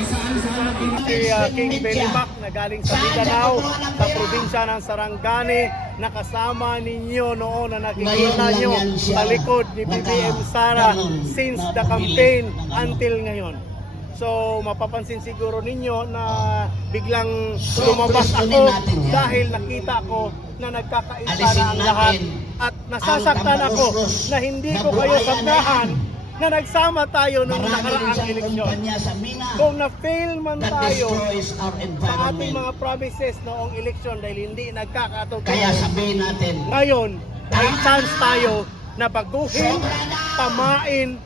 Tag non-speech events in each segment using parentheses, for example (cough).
Si uh, King Belimac na galing sa Mindanao, sa probinsya ng Sarangani, nakasama ninyo noon na nakikita nyo sa likod ni BBM Sara since the campaign until ngayon. So mapapansin siguro ninyo na biglang lumabas ako dahil nakita ko na nagkakaisa na ang lahat. at nasasaktan ako na hindi ko kayo sabnahan na nagsama tayo nung nakaraang eleksyon. Kung na-fail man tayo sa ating mga promises noong eleksyon dahil hindi nagkakatugtog, Kaya sabihin natin, ngayon may chance tayo na baguhin, tamain,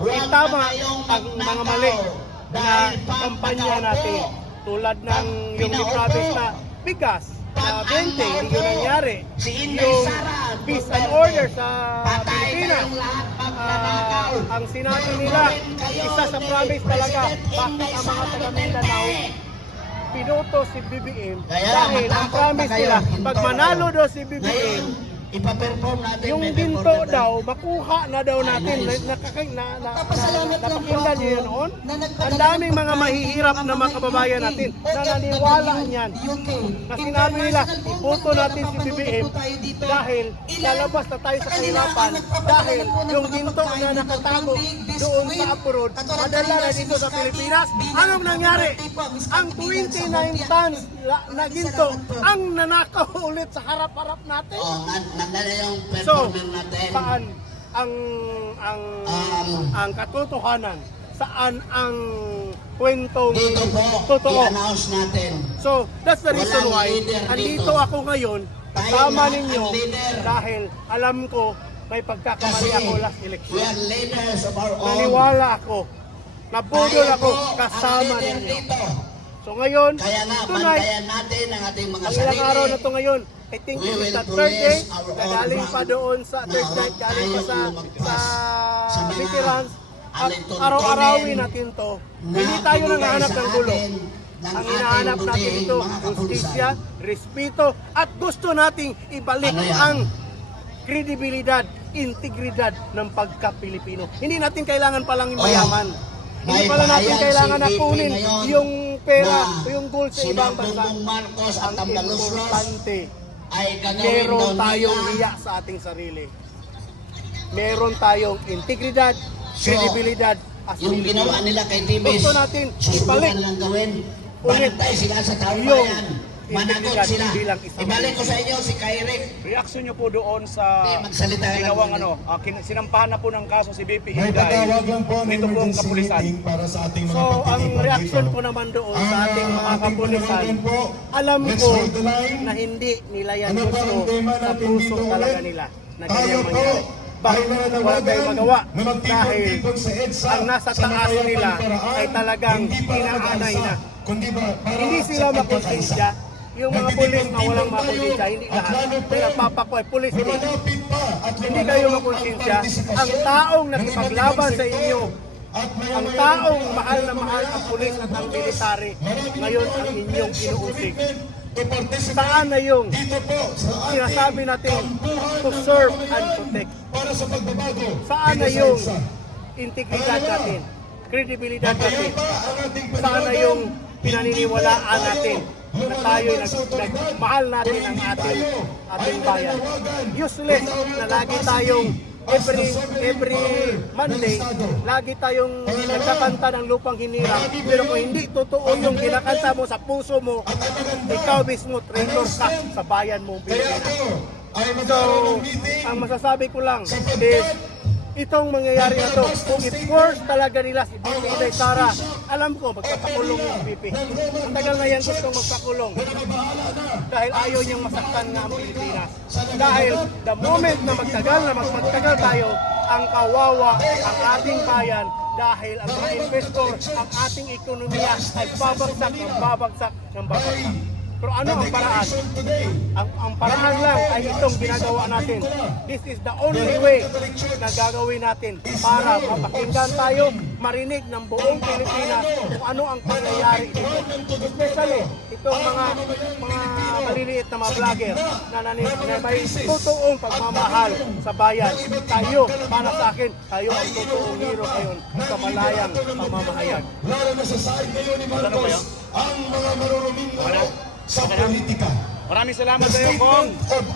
itama ang mga mali na kampanya natin. Tulad ng yung ni-promise na bigas, na 20, hindi yun nangyari. Yung peace and order sa Pilipinas, ah, ang sinabi nila, isa sa promise talaga, bakit ang mga taga Mindanao pinuto si BBM dahil ang promise nila, pag manalo daw si BBM, ipaperform natin. yung ginto daw, makuha na daw natin. Na, nakaka- na, na, na, napakinggan niyo yun noon? Ang daming mga mahihirap na mga kababayan natin na naniwala niyan. Na sinabi nila, iputo natin si BBM dahil lalabas na tayo sa kahirapan dahil yung ginto na nakatago doon sa abroad, madala na dito sa Pilipinas. Anong nangyari? Ang 29 tons na ginto ang nanakaw (laughs) ulit sa harap-harap natin. Nan- nandala yung So, performer natin. saan ang ang Um, ang katotohanan? Saan ang kwentong Dito po, totoo? i-announce natin. So, that's the reason Walang why leader andito dito. ako ngayon kasama ninyo dahil alam ko may pagkakamali ako last we election. are leaders of our own. Naniwala ako. Nabudol ako kasama ninyo. dito. So ngayon, Kaya nga, tonight, bantayan natin ang ating mga ang sarili. araw na to ngayon, I think We this is will the third day praise our na own galing pa doon sa third Now, night, galing pa tayo sa, po sa magpas sa mga veterans. At araw-arawin natin to. na Hindi tayo binigay nanghahanap sa ng gulo. atin ng Ang ating hinahanap natin butihing dito, mga kapulisan. justisya, respeto, at gusto nating ibalik Ano yan? ang kredibilidad, integridad ng pagka-Pilipino. Hindi natin kailangan palang yung Oh, mayaman. Hindi may pala natin kailangan si na VP kunin ngayon yung pera na o yung gold sa ibang bansa. Marcos at Ang importante, ay meron tayong nila. hiya sa ating sarili. Meron tayong integridad, So, kredibilidad, as Yung ginawa nila kay Tibis, Gusto natin ibalik lang gawin. ulit Bantay sila sa taong bayan. Managot sila. Ibalik ko sa inyo si Kairik. Reaction nyo po doon sa ginawang ano, kin- sinampahan na po ng kaso si BP May Hinday patawag lang po ng dito pong emergency kapulisan. meeting para sa ating mga So, ang dito. ko naman doon Ang, sa ating mga kapulisan, po, alam ko na hindi nila yan Ano gusto ang tema sa natin puso dito talaga nila na Tayo ganyan po mangyari. Ay wala tayong magawa na dahil magtipon-tipon sa EDSA ang nasa sa taas nila ay talagang inaanay na. kundi ba para Hindi sila makonsensya. Yung mga pulis na walang makonsensya, hindi lahat. Pinagpapakoy, pulis din. Hindi kayo makonsensya. Ang taong nakipaglaban sa inyo, ang taong mahal na mahal ang pulis at ang military, ngayon ang inyong inuusig. Saan na yung sinasabi natin to serve and protect? Saan na yung integridad natin? Kredibilidad Kaya natin? Saan na yung pinaniniwalaan natin na tayo nag, nag, mahal natin ang ating ating bayan. Useless na lagi tayong every every Monday lagi tayong nagkakanta ng lupang hinirang pero kung hindi totoo yung kinakanta mo sa puso mo ikaw mismo traitor ka sa bayan mo Kaya Pilipinas. So, ang masasabi ko lang is itong mangyayari na to, kung i-force talaga nila si BP Inday Sara, alam ko magpapakulong yung BP. Ang tagal na yan gustong magpakulong. Dahil ayaw niyang masaktan na ang Pilipinas. Dahil the moment na magtagal na magmagtagal tayo, ang kawawa ang ating bayan dahil ang mga investor, ang ating ekonomiya ay babagsak ng babagsak ng babagsak. Pero ano ang paraan? Ang, ang paraan lang ay itong ginagawa natin. This is the only way na gagawin natin para mapakinggan tayo, marinig ng buong Pilipinas kung ano ang pangyayari dito. Especially itong mga mga maliliit na mga vlogger na, nanin, na may totoong pagmamahal sa bayan. Tayo, para sa akin, tayo ang totoong hero ngayon sa malayang pamamahayag. Lalo na sa side ngayon ni Marcos, ang mga maruruming sa politika. Maraming salamat sa iyo, Kong.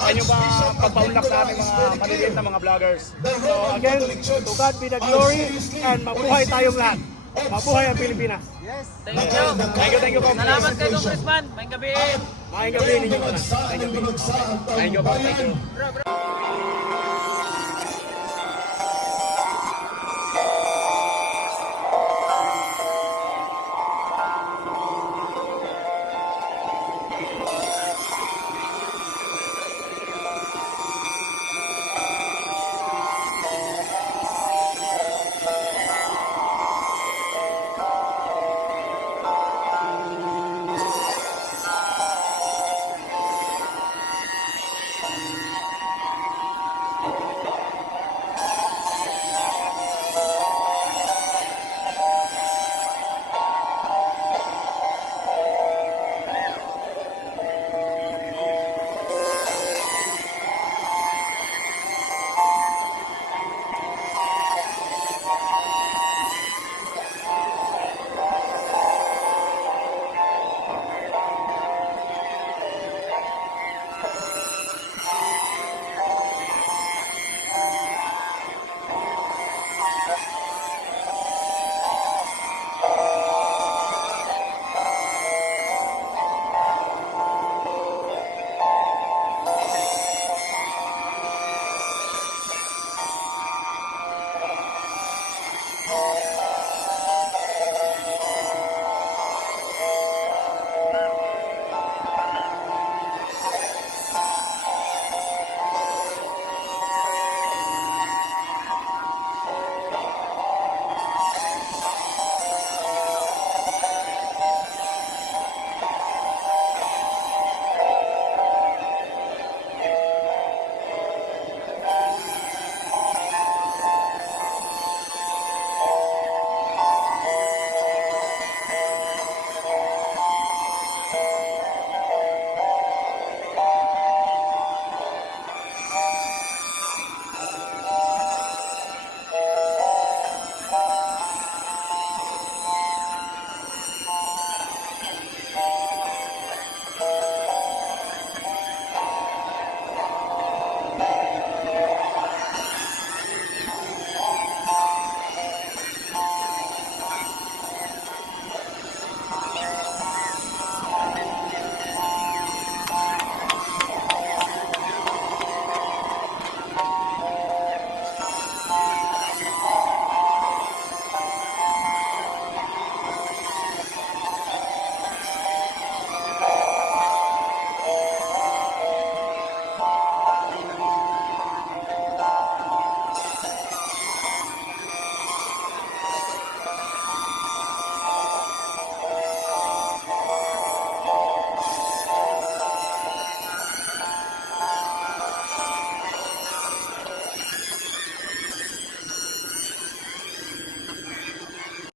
Inyo ba pagpaunlak sa aming mga maliliit na mga vloggers. So again, to God be the glory and mabuhay tayong lahat. Mabuhay ang Pilipinas. Thank you. Thank you, thank you, Kong. Salamat kay Congressman. Maing gabi. Maayong gabi ninyo. Nagsaan ang Thank you, Kong. Thank you. Bro, bro.